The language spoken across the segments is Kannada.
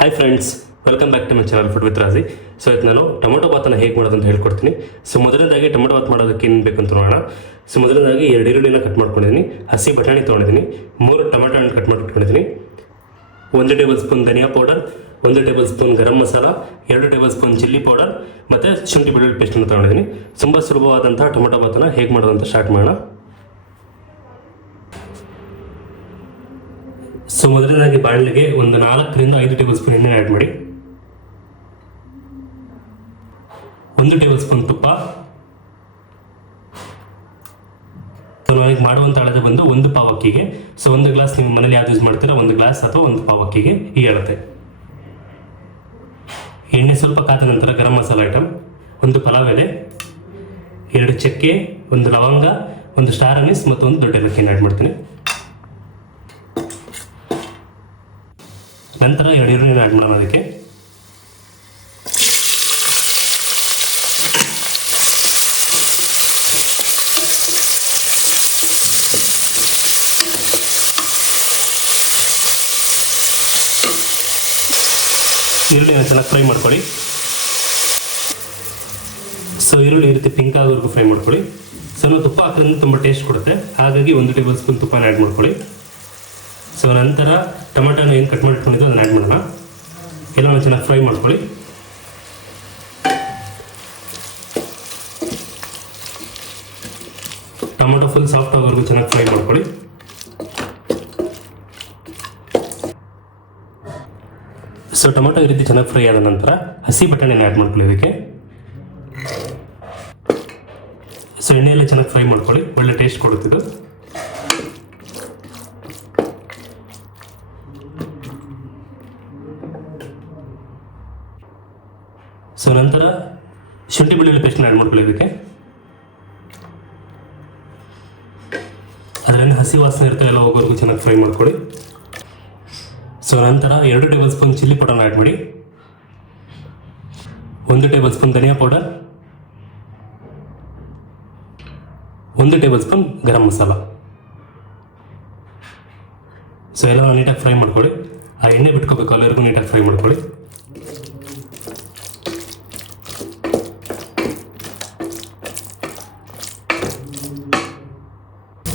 Hi friends, welcome back to my channel food with Raji. So ಇದು ನಾನು ಟೊಮೊಟೊ ಬಾತನ್ನು ಹೇಗೆ ಮಾಡೋದು ಅಂತ ಹೇಳ್ಕೊಡ್ತೀನಿ. ಸೊ ಮೊದಲನೇದಾಗಿ ಟೊಮೊಟೊ ಬಾತ್ ಮಾಡೋದಕ್ಕೆ ಏನು ಬೇಕು ಅಂತ ನೋಡೋಣ. ಸೊ ಮೊದಲನೇದಾಗಿ 2 ಈರುಳ್ಳಿನ ಕಟ್ ಮಾಡ್ಕೊಂಡಿದ್ದೀನಿ, ಹಸಿ ಬಟಾಣಿ ತೊಗೊಂಡಿದ್ದೀನಿ, 3 ಟೊಮೊಟೊ ಹಣ್ಣು ಕಟ್ ಮಾಡಿ ಇಟ್ಕೊಂಡಿದ್ದೀನಿ, 1 ಟೇಬಲ್ ಸ್ಪೂನ್ ಧನಿಯಾ powder, 1 tablespoon garam masala, 2 tablespoon chilli powder ಮತ್ತು ಶುಂಠಿ ಬೆಳ್ಳುಳ್ಳಿ ಪೇಸ್ಟನ್ನು ತೊಗೊಂಡಿದ್ದೀನಿ. ತುಂಬ ಸುಲಭವಾದಂತಹ ಟೊಮೊಟೊ ಬಾತನ್ನು ಹೇಗೆ ಮಾಡೋದು ಅಂತ ಸ್ಟಾರ್ಟ್ ಮಾಡೋಣ. ಸೊ ಮೊದಲನೇದಾಗಿ ಬಾಣಲೆಗೆ ಒಂದು 4 ರಿಂದ 5 ಟೇಬಲ್ ಸ್ಪೂನ್ ಎಣ್ಣೆ ಆ್ಯಡ್ ಮಾಡಿ, 1 ಟೇಬಲ್ ಸ್ಪೂನ್ ತುಪ್ಪ. ಸೊ ನಾವೀಗ ಮಾಡುವಂಥ ಅಳತೆ ಬಂದು 1 ಪಾವ್ ಅಕ್ಕಿಗೆ. ಸೊ 1 ಗ್ಲಾಸ್ ನೀವು ಮನೇಲಿ ಯಾವ್ದು ಯೂಸ್ ಮಾಡ್ತೀರಾ 1 ಗ್ಲಾಸ್ ಅಥವಾ 1 ಪಾವ್ ಅಕ್ಕಿಗೆ ಈ ಅಳತೆ. ಎಣ್ಣೆ ಸ್ವಲ್ಪ ಕಾದ ನಂತರ ಗರಂ ಮಸಾಲ ಐಟಮ್, 1 ಪಲಾವ್ ಎಲೆ, 2 ಚಕ್ಕೆ, 1 ಲವಂಗ, 1 ಸ್ಟಾರ್ ಅನೀಸ್ ಮತ್ತು 1 ದೊಡ್ಡ ಏಲಕ್ಕಿಯನ್ನು ಆ್ಯಡ್ ಮಾಡ್ತೀನಿ. ನಂತರ 2 ಈರುಳ್ಳಿನ ಆ್ಯಡ್ ಮಾಡೋಣ. ಅದಕ್ಕೆ ಈರುಳ್ಳಿನ ಚೆನ್ನಾಗಿ ಫ್ರೈ ಮಾಡ್ಕೊಳ್ಳಿ. ಸೊ ಈರುಳ್ಳಿ ಈ ರೀತಿ ಪಿಂಕ್ ಆಗೋವರೆಗೂ ಫ್ರೈ ಮಾಡ್ಕೊಳ್ಳಿ. ಸ್ವಲ್ಪ ತುಪ್ಪ ಹಾಕೋದ್ರಿಂದ ತುಂಬ ಟೇಸ್ಟ್ ಕೊಡುತ್ತೆ, ಹಾಗಾಗಿ 1 ಟೇಬಲ್ ಸ್ಪೂನ್ ತುಪ್ಪನ ಆ್ಯಡ್ ಮಾಡ್ಕೊಳ್ಳಿ. ಸೊ ನಂತರ ಟೊಮೆಟೊನ ಏನು ಕಟ್ ಮಾಡಿಟ್ಕೊಂಡಿದ್ದು ಅದನ್ನು ಆ್ಯಡ್ ಮಾಡೋಣ. ಎಲ್ಲ ಚೆನ್ನಾಗಿ ಫ್ರೈ ಮಾಡ್ಕೊಳ್ಳಿ. ಟೊಮೆಟೊ ಫುಲ್ ಸಾಫ್ಟ್ ಆಗೋವರೆಗೂ ಚೆನ್ನಾಗಿ ಫ್ರೈ ಮಾಡ್ಕೊಳ್ಳಿ. ಸೊ ಟೊಮೆಟೊ ಈ ರೀತಿ ಚೆನ್ನಾಗಿ ಫ್ರೈ ಆದ ನಂತರ ಹಸಿ ಬಟಾಣಿನ ಆ್ಯಡ್ ಮಾಡ್ಕೊಳ್ಳಿ. ಇದಕ್ಕೆ ಸೊ ಎಣ್ಣೆಯೆಲ್ಲ ಚೆನ್ನಾಗಿ ಫ್ರೈ ಮಾಡ್ಕೊಳ್ಳಿ, ಒಳ್ಳೆ ಟೇಸ್ಟ್ ಕೊಡುತ್ತಿದ್ದು. ಸೊ ನಂತರ ಶುಂಠಿ ಬೆಳ್ಳುಳ್ಳಿ ಪೇಸ್ಟ್ನ ಆ್ಯಡ್ ಮಾಡ್ಕೊಳ್ಳಿ. ಇದಕ್ಕೆ ಅದರಿಂದ ಹಸಿ ವಾಸನೆ ಇರ್ತದೆ ಎಲ್ಲ ಹೋಗೋವರೆಗೂ ಚೆನ್ನಾಗಿ ಫ್ರೈ ಮಾಡ್ಕೊಳ್ಳಿ. ಸೊ ನಂತರ 2 ಟೇಬಲ್ ಸ್ಪೂನ್ ಚಿಲ್ಲಿ ಪೌಡರ್ನ ಆ್ಯಡ್ ಮಾಡಿ, 1 ಟೇಬಲ್ ಸ್ಪೂನ್ ಧನಿಯಾ powder, 1 tablespoon garam masala. So ಎಲ್ಲ ನೀಟಾಗಿ ಫ್ರೈ ಮಾಡ್ಕೊಳ್ಳಿ. ಆ ಎಣ್ಣೆ ಬಿಟ್ಕೋಬೇಕು, ಅಲ್ಲಿವರೆಗೂ ನೀಟಾಗಿ ಫ್ರೈ ಮಾಡ್ಕೊಳ್ಳಿ.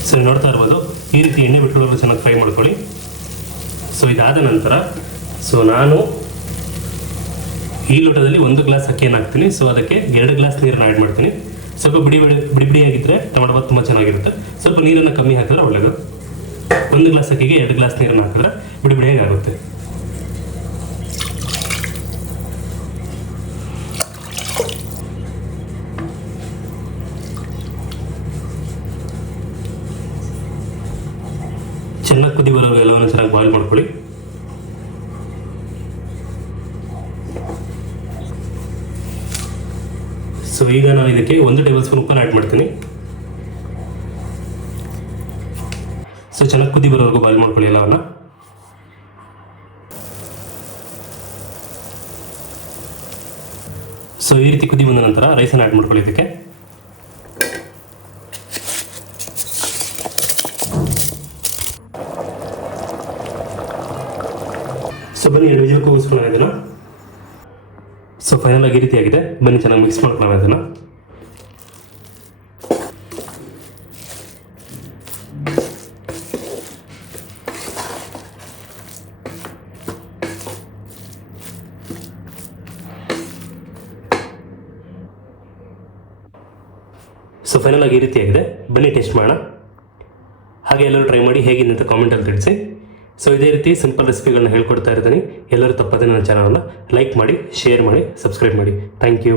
ಸೊ ನೋಡ್ತಾ ಇರ್ಬೋದು, ಈ ರೀತಿ ಎಣ್ಣೆ ಬಿಟ್ಕೊಳ್ಳೋರು ಚೆನ್ನಾಗಿ ಫ್ರೈ ಮಾಡ್ಕೊಳ್ಳಿ. ಸೊ ಇದಾದ ನಂತರ ನಾನು ಈ ಲೋಟದಲ್ಲಿ 1 ಗ್ಲಾಸ್ ಅಕ್ಕಿಯನ್ನು ಹಾಕ್ತೀನಿ. ಸೊ ಅದಕ್ಕೆ 2 ಗ್ಲಾಸ್ ನೀರನ್ನು ಆ್ಯಡ್ ಮಾಡ್ತೀನಿ. ಸ್ವಲ್ಪ ಬಿಡಿಯಾಗಿದ್ದರೆ ಟೊಮೊಟೊ ಬಾತ್ ತುಂಬ ಚೆನ್ನಾಗಿರುತ್ತೆ. ಸ್ವಲ್ಪ ನೀರನ್ನು ಕಮ್ಮಿ ಹಾಕಿದ್ರೆ ಒಳ್ಳೆಯದು. 1 ಗ್ಲಾಸ್ ಅಕ್ಕಿಗೆ 2 ಗ್ಲಾಸ್ ನೀರನ್ನು ಹಾಕಿದ್ರೆ ಬಿಡಿಯಾಗಿ ಆಗುತ್ತೆ. ಚೆನ್ನಾಗಿ ಕುದಿ ಬರೋರು ಎಲ್ಲವನ್ನು ಚೆನ್ನಾಗಿ ಬಾಯ್ಲ್ ಮಾಡ್ಕೊಳ್ಳಿ. ಸೊ ಈಗ ನಾನು ಇದಕ್ಕೆ 1 ಟೇಬಲ್ ಸ್ಪೂನ್ ಉಪ್ಪನ್ನು ಆ್ಯಡ್ ಮಾಡ್ತೀನಿ. ಸೊ ಚೆನ್ನಾಗಿ ಕುದಿ ಬರೋವರೆಗೂ ಬಾಯ್ಲ್ ಮಾಡ್ಕೊಳ್ಳಿ ಎಲ್ಲವನ್ನು. ಸೊ ಈ ರೀತಿ ಕುದಿ ಬಂದ ನಂತರ ರೈಸನ್ನು ಆ್ಯಡ್ ಮಾಡ್ಕೊಳ್ಳಿ. ಇದಕ್ಕೆ ಸೊ ಬನ್ನಿ 2 ವಿಜಿಲ್ ಕೂಗಿಸ್ಕೊಳ್ಳೋಣ ಇದನ್ನು. ಸೊ ಫೈನಲ್ ಆಗಿ ಈ ರೀತಿಯಾಗಿದೆ. ಬನ್ನಿ ಚೆನ್ನಾಗಿ ಮಿಕ್ಸ್ ಮಾಡ್ಕೊಳ್ಳೋಣ ಇದನ್ನು. ಸೊ ಫೈನಲ್ ಆಗಿ ಈ ರೀತಿಯಾಗಿದೆ. ಬನ್ನಿ ಟೇಸ್ಟ್ ಮಾಡೋಣ. ಹಾಗೆ ಎಲ್ಲರೂ ಟ್ರೈ ಮಾಡಿ ಹೇಗಿದೆ ಅಂತ ಕಾಮೆಂಟಲ್ಲಿ ತಿಳಿಸಿ. ಸೊ ಇದೇ ರೀತಿ ಸಿಂಪಲ್ ರೆಸಿಪಿಗಳನ್ನ ಹೇಳ್ಕೊಡ್ತಾ ಇರ್ತೀನಿ. ಎಲ್ಲರೂ ತಪ್ಪದೆ ನನ್ನ ಚಾನಲನ್ನು ಲೈಕ್ ಮಾಡಿ, ಶೇರ್ ಮಾಡಿ, ಸಬ್ಸ್ಕ್ರೈಬ್ ಮಾಡಿ. Thank you.